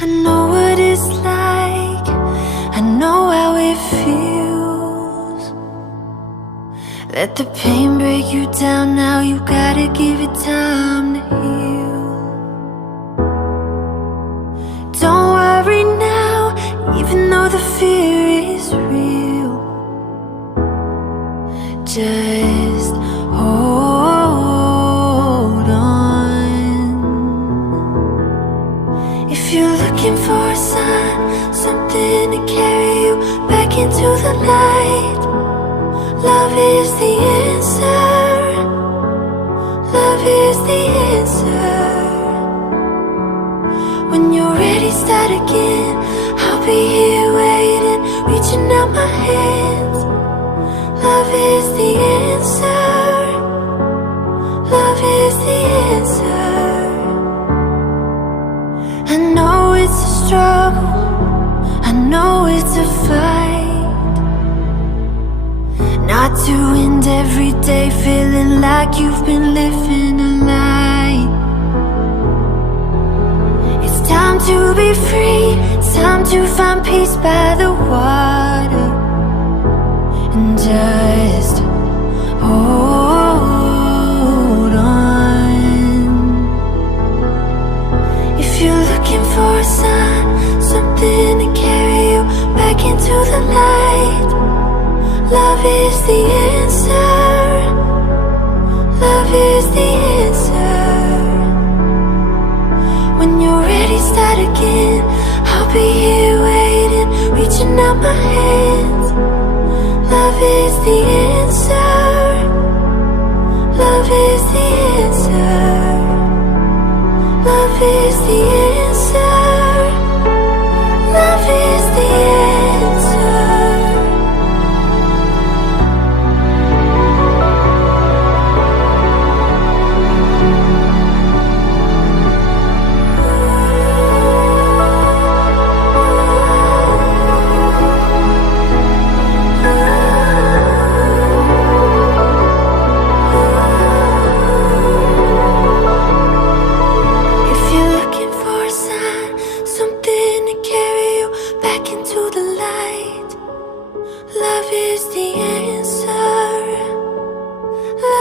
I know what it's like, I know how it feels. Let the pain break you down, now you gotta give it time to heal. Don't worry now, even though the fear is real. Just hold on. If you're looking for a sign, something to carry you back into the light, love is the answer. Love is the answer. When you're ready, start again. I'll be here waiting, reaching out my hands. Love is the answer. Love is the answer. I know it's a struggle, I know it's a fight, not to end every day feeling like you've been living a lie. It's time to be free, it's time to find peace by the water. And just hold on. If you're looking for a sign, something to carry you back into the light, love is the answer. Love is the answer. When you're ready, start again. I'll be here waiting, reaching out my hands. Love is the answer. Love is the answer. Love is the answer.